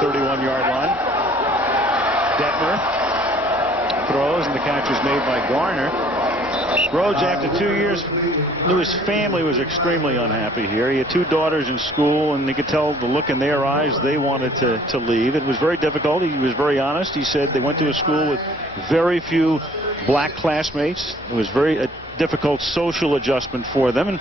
31-yard line. Detmer throws, and the catch is made by Garner. Rhodes, after 2 years, knew his family was extremely unhappy here. He had 2 daughters in school, and he could tell the look in their eyes they wanted to leave. It was very difficult. He was very honest. He said they went to a school with very few black classmates. It was very difficult social adjustment for them, and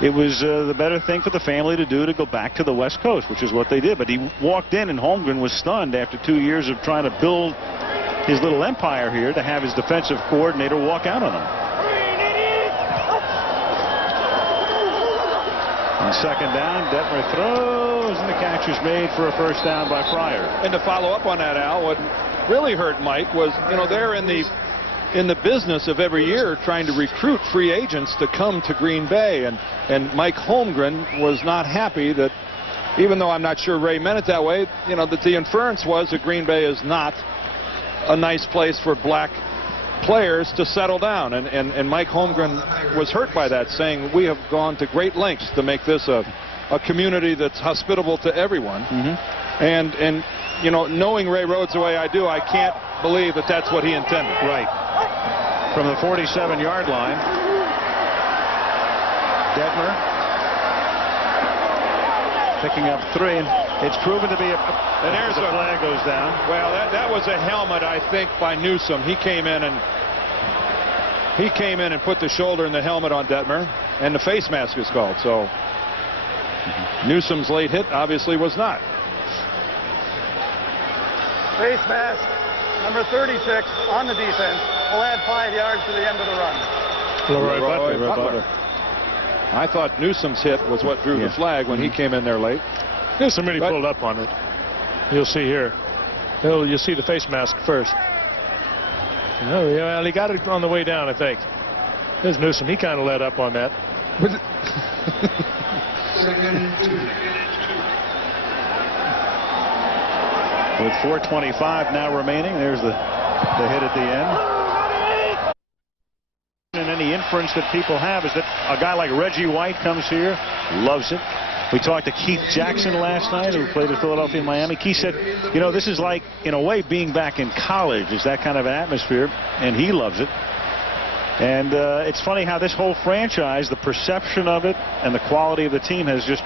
it was the better thing for the family to do to go back to the West Coast, which is what they did. But he walked in, and Holmgren was stunned after 2 years of trying to build his little empire here to have his defensive coordinator walk out on him. On second down, Detmer throws, and the catch is made for a first down by Pryor. And to follow up on that, Al, what really hurt Mike was, they're in the business of every year trying to recruit free agents to come to Green Bay, and Mike Holmgren was not happy that, even though I'm not sure Ray meant it that way, that the inference was that Green Bay is not a nice place for black players to settle down, and Mike Holmgren was hurt by that, saying we have gone to great lengths to make this a community that's hospitable to everyone. And knowing Ray Rhodes the way I do, I can't believe that that's what he intended. Right. From the 47-yard line, Detmer picking up 3, and it's proven to be and there's the flag goes down. Well, that was a helmet, I think, by Newsome. He came in and put the shoulder in the helmet on Detmer, and the face mask is called. So Newsome's late hit obviously was not. Face mask, number 36 on the defense. Will add 5 yards to the end of the run. Leroy Butler. I thought Newsome's hit was what drew the flag when he came in there late. Newsome really pulled up on it. You'll see here. You'll see the face mask first. Well, he got it on the way down, I think. There's Newsome. He kind of let up on that. With 4:25 now remaining, there's the hit at the end. And any inference that people have is that a guy like Reggie White comes here, loves it. We talked to Keith Jackson last night, who played at Philadelphia and Miami. Keith said, this is like, in a way, being back in college. It's that kind of an atmosphere, and he loves it. And it's funny how this whole franchise, the perception of it and the quality of the team has just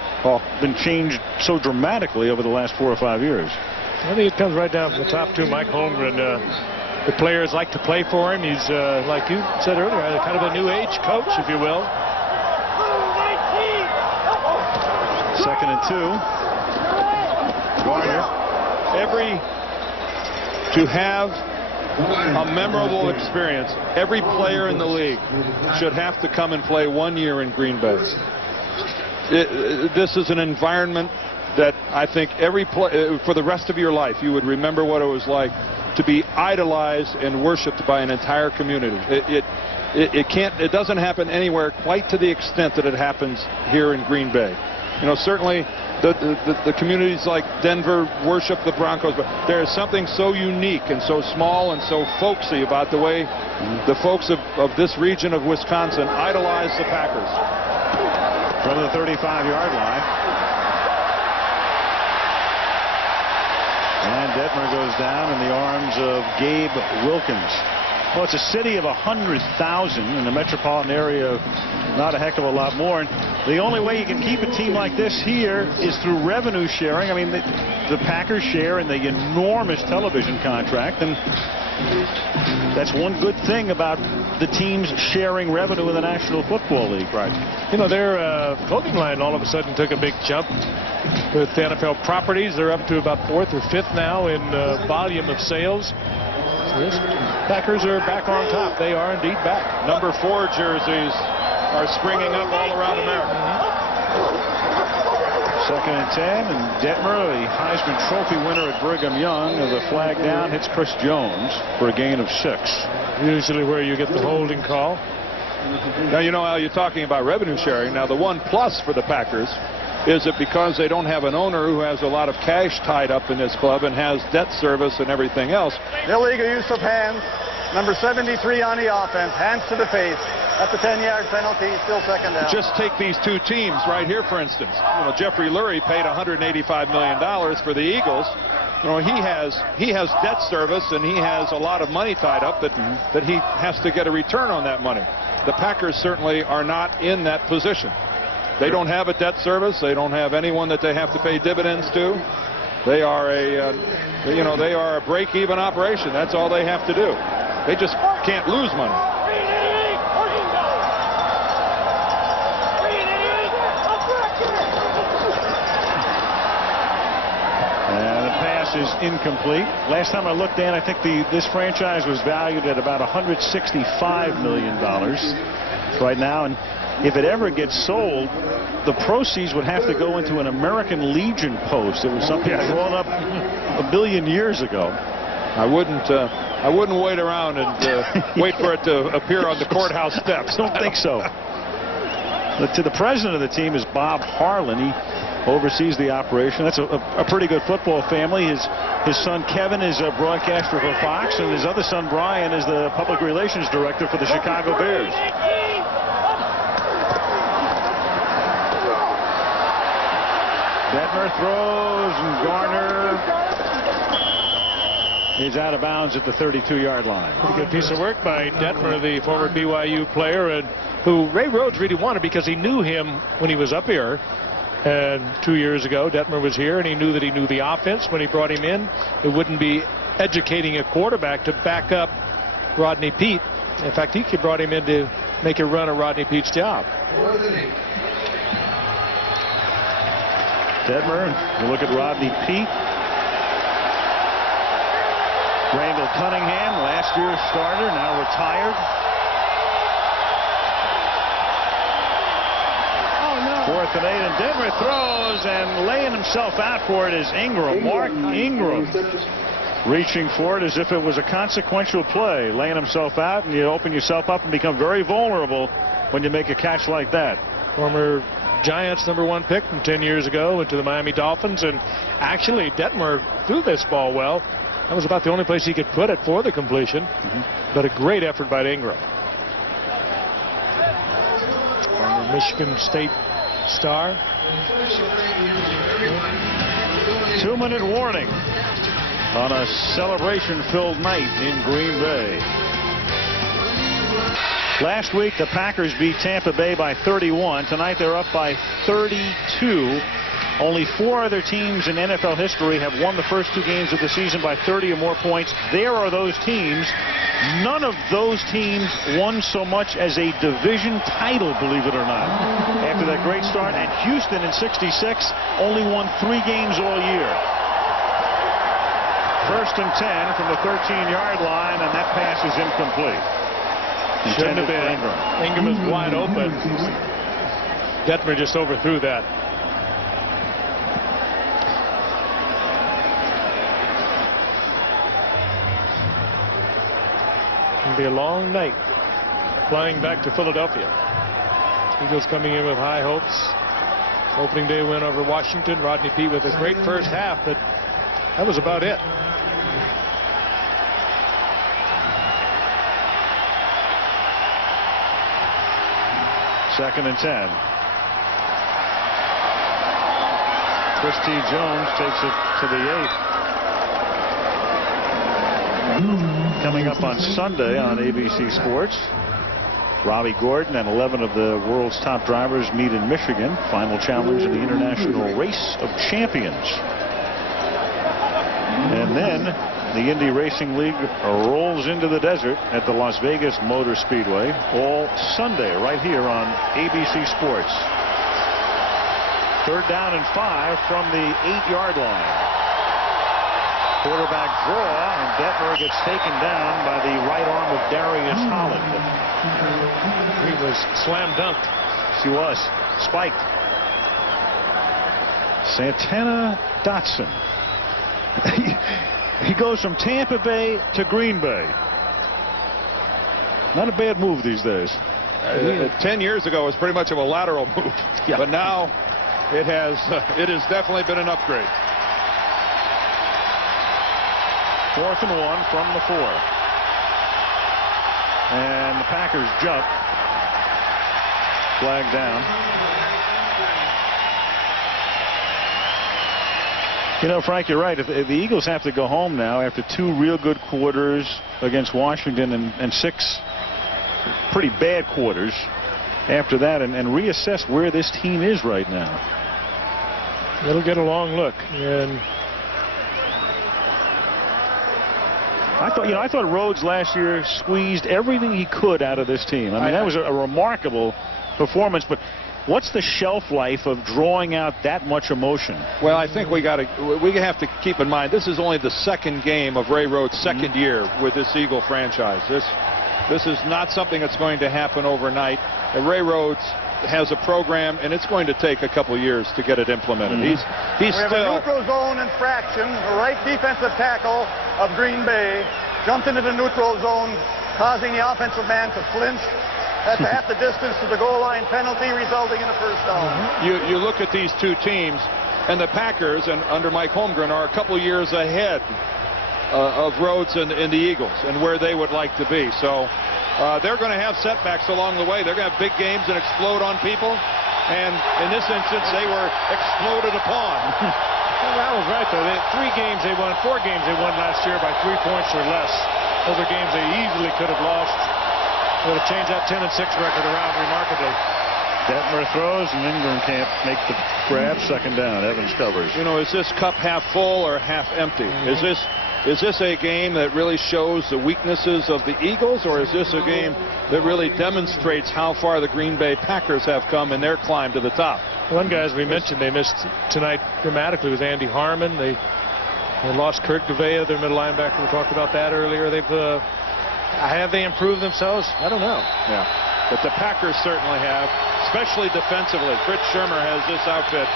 been changed so dramatically over the last 4 or 5 years. I think it comes right down from the top to Mike Holmgren. The players like to play for him. He's, like you said earlier, kind of a new age coach, if you will. 2nd and 2. Garner. To have a memorable experience, every player in the league should have to come and play 1 year in Green Bay. This is an environment that I think for the rest of your life, you would remember what it was like to be idolized and worshipped by an entire community. It doesn't happen anywhere quite to the extent that it happens here in Green Bay. Certainly the communities like Denver worship the Broncos, but there is something so unique and so small and so folksy about the way the folks of this region of Wisconsin idolize the Packers. From the 35-yard line. And Detmer goes down in the arms of Gabe Wilkins. Well, it's a city of 100,000 in the metropolitan area, not a heck of a lot more. And the only way you can keep a team like this here is through revenue sharing. I mean, the Packers share in the enormous television contract, and that's one good thing about the teams sharing revenue in the National Football League. Right. Their clothing line all of a sudden took a big jump. With the NFL properties, they're up to about 4th or 5th now in volume of sales. So Packers are back on top. They are indeed back. Number 4 jerseys are springing up all around America. 2nd and 10, and Detmer, the Heisman Trophy winner at Brigham Young, the flag down, hits Chris Jones for a gain of 6. Usually where you get the holding call. Now, Al, you're talking about revenue sharing. Now, the one plus for the Packers is that because they don't have an owner who has a lot of cash tied up in this club and has debt service and everything else. Illegal use of hands. Number 73 on the offense. Hands to the face. That's a 10-yard penalty. Still 2nd down. Just take these 2 teams right here, for instance. Jeffrey Lurie paid $185 million for the Eagles. you know, he has debt service, and he has a lot of money tied up that he has to get a return on that money. The Packers certainly are not in that position. They don't have a debt service. They don't have anyone that they have to pay dividends to. They are a break-even operation. That's all they have to do. They just can't lose money. Is incomplete. Last time I looked, Dan, I think this franchise was valued at about $165 million right now, and if it ever gets sold, the proceeds would have to go into an American Legion post. It was something drawn up a billion years ago. I wouldn't wait around and wait for it to appear on the courthouse steps. Don't think so. To the president of the team is Bob Harlan. He oversees the operation. That's a pretty good football family. His son Kevin is a broadcaster for Fox, and his other son Brian is the public relations director for the Chicago Bears. Detmer throws, and Garner is out of bounds at the 32-yard line. Pretty good piece of work by Detmer, the former BYU player, and who Ray Rhodes really wanted because he knew him when he was up here. And 2 years ago, Detmer was here, and he knew the offense when he brought him in. It wouldn't be educating a quarterback to back up Rodney Peete. In fact, he brought him in to make a run of Rodney Peete's job. Detmer, you look at Rodney Peete. Randall Cunningham, last year's starter, now retired. 4th and 8, and Detmer throws, and laying himself out for it is Ingram. Mark Ingram reaching for it as if it was a consequential play, laying himself out, and you open yourself up and become very vulnerable when you make a catch like that. Former Giants #1 pick from 10 years ago, went to the Miami Dolphins, and actually Detmer threw this ball well. That was about the only place he could put it for the completion, but a great effort by Ingram. Former Michigan State star. 2-minute warning on a celebration-filled night in Green Bay. Last week, the Packers beat Tampa Bay by 31. Tonight, they're up by 32. Only 4 other teams in NFL history have won the first 2 games of the season by 30 or more points. There are those teams. None of those teams won so much as a division title, believe it or not, after that great start. And Houston in '66 only won 3 games all year. 1st and 10 from the 13-yard line, and that pass is incomplete. Shouldn't have been. Ingram is wide open. Detmer just overthrew that. It'll be a long night flying back to Philadelphia. Eagles coming in with high hopes. Opening day win over Washington. Rodney Peete with a great first half, but that was about it. Second and 10. Christy Jones takes it to the 8. Coming up on Sunday on ABC Sports, Robbie Gordon and 11 of the world's top drivers meet in Michigan. Final challenge in the International Race of Champions. And then the Indy Racing League rolls into the desert at the Las Vegas Motor Speedway all Sunday right here on ABC Sports. 3rd down and 5 from the 8-yard line. Quarterback draw, and Detmer gets taken down by the right arm of Darius Holland. He was slam dunked. She was. Spiked. Santana Dotson. He goes from Tampa Bay to Green Bay. Not a bad move these days. 10 years ago, it was pretty much of a lateral move. Yeah. But now it has definitely been an upgrade. 4th and 1 from the 4. And the Packers jump. Flag down. You know, Frank, you're right. If the Eagles have to go home now after 2 real good quarters against Washington and 6 pretty bad quarters after that, and reassess where this team is right now. It'll get a long look. And I thought Rhodes last year squeezed everything he could out of this team. I mean, that was a remarkable performance, but what's the shelf life of drawing out that much emotion? Well, I think we have to keep in mind this is only the 2nd game of Ray Rhodes' 2nd year with this Eagle franchise. This is not something that's going to happen overnight. And Ray Rhodes has a program, and it's going to take a couple years to get it implemented. He's we have still a neutral zone infraction. The right defensive tackle of Green Bay jumped into the neutral zone, causing the offensive man to flinch. That's half the distance to the goal line penalty, resulting in a first down. You look at these 2 teams, and the Packers and under Mike Holmgren are a couple years ahead of Rhodes and the Eagles and where they would like to be. So they're going to have setbacks along the way. They're going to have big games and explode on people. And in this instance, they were exploded upon. Well, that was right, though. 3 games they won, 4 games they won last year by 3 points or less. Those are games they easily could have lost. They would have changed that 10-6 record around remarkably. Detmer throws, and Ingram can't make the grab. 2nd down. Evans covers. You know, is this cup half full or half empty? Is this a game that really shows the weaknesses of the Eagles, or is this a game that really demonstrates how far the Green Bay Packers have come in their climb to the top? One guy, as we mentioned, they missed tonight dramatically was Andy Harmon. They lost Kirk DeVea, their middle linebacker. We talked about that earlier. Have they improved themselves? I don't know. Yeah, but the Packers certainly have, especially defensively. Fritz Shermer has this outfit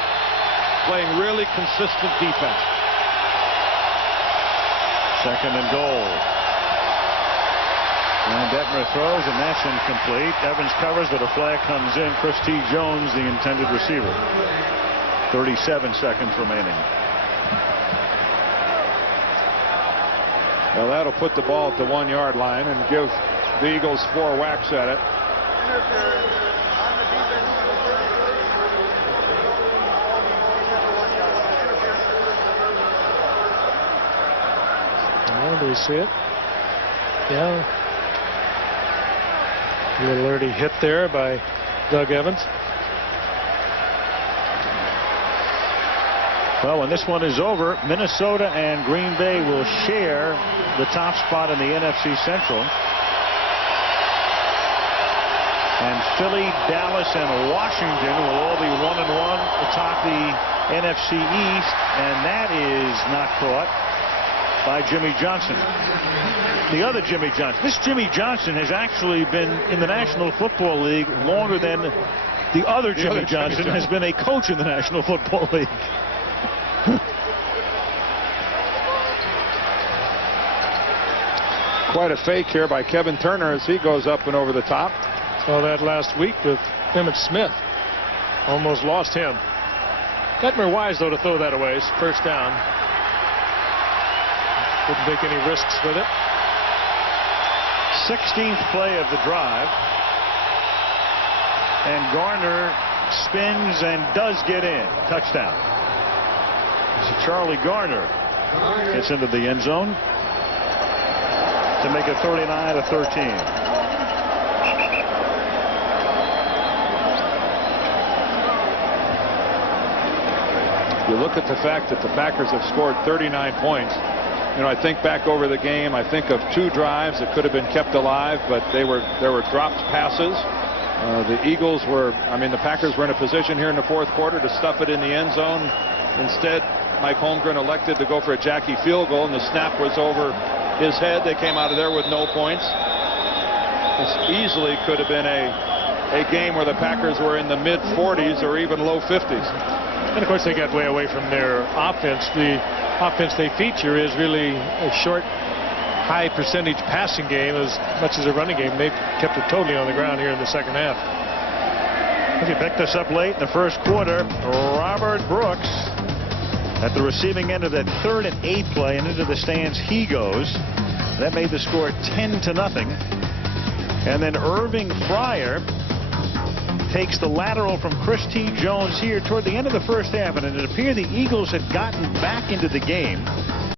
playing really consistent defense. 2nd and goal. And Detmer throws, and that's incomplete. Evans covers, but a flag comes in. Chris T. Jones, the intended receiver. 37 seconds remaining. Well, that'll put the ball at the 1-yard line and give the Eagles 4 whacks at it. Do we see it? Yeah. A little early hit there by Doug Evans. Well, when this one is over, Minnesota and Green Bay will share the top spot in the NFC Central. And Philly, Dallas, and Washington will all be 1-1 atop the NFC East, and that is not caught by Jimmy Johnson. The other Jimmy Johnson. This Jimmy Johnson has actually been in the National Football League longer than the other Jimmy Johnson has been a coach in the National Football League. Quite a fake here by Kevin Turner as he goes up and over the top. Saw that last week with Emmitt Smith. Almost lost him. Detmer wise, though, to throw that away. It's 1st down. Didn't take any risks with it. 16th play of the drive. And Garner spins and does get in. Touchdown. So Charlie Garner gets into the end zone to make it 39-13. You look at the fact that the Packers have scored 39 points. You know, I think back over the game, I think of 2 drives that could have been kept alive, but there were dropped passes. The Eagles were, the Packers were in a position here in the 4th quarter to stuff it in the end zone. Instead, Mike Holmgren elected to go for a Jackie field goal, and the snap was over his head. They came out of there with no points. This easily could have been a game where the Packers were in the mid-40s or even low 50s. And of course, they got way away from their offense. The offense they feature is really a short, high percentage passing game as much as a running game. They've kept it totally on the ground here in the 2nd half. He picked this up late in the 1st quarter. Robert Brooks at the receiving end of that 3rd and 8 play, and into the stands he goes. That made the score 10-0. And then Irving Fryer takes the lateral from Chris T. Jones here toward the end of the first half, and it appeared the Eagles had gotten back into the game.